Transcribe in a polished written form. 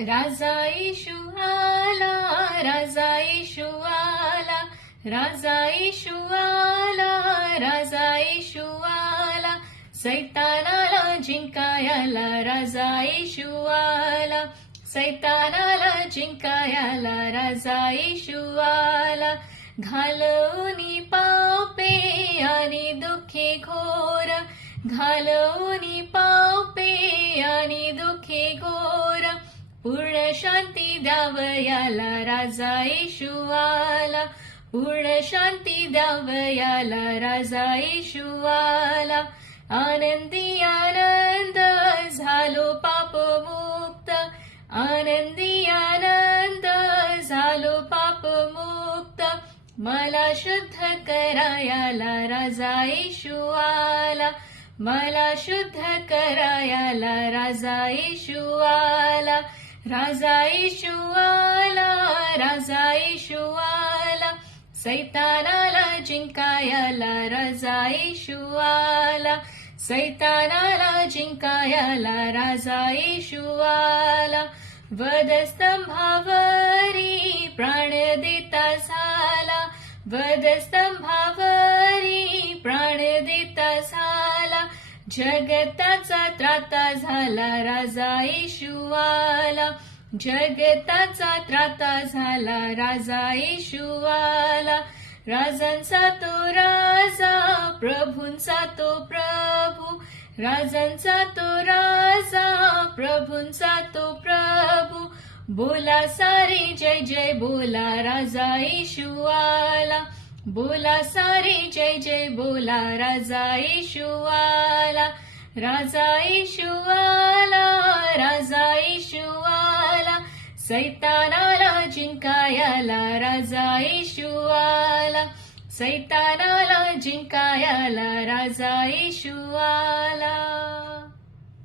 राजा येशू आला, राजा येशू आला, राजा येशू आला, राजा येशू आला, सैतानाला जिंकायला राजा येशू आला, सैतानाला जिंकायला राजा येशू आला. घालवूनी पापे आणि दुःखे घोर, घालवूनी पापे आणि दुःखे घोर, पूर्ण शांती द्यावयाला राजा येशू आला, पूर्ण शांती द्यावयाला राजा येशू आला. आनंदी आनंद झालो पापमुक्त, आनंदी आनंद झालो पापमुक्त, मला शुद्ध करायला राजा येशू आला, मला शुद्ध करायला राजा येशू आला. राजा येशू आला, राजा येशू आला, सैतानाला जिंकायला राजा येशू आला, सैतानाला जिंकायला राजा येशू आला. वधस्तंभावरी प्राण देता झाला, वधस्तंभावरी प्राण देता झाला, जगताचा त्राता झाला राजा येशू आला, जगताचा त्राता झाला राजा येशू आला. राजांचा तो राजा, प्रभूंचा तो प्रभू, राजांचा तो राजा, प्रभूंचा तो प्रभू, बोला सारे जय जय बोला राजा येशू आला, बोला सारे जय जय बोला राजा येशू आला. राजा येशू आला, राजा येशू आला, सैतानाला जिंकायला राजा येशू आला, सैतानाला जिंकायला राजा येशू आला.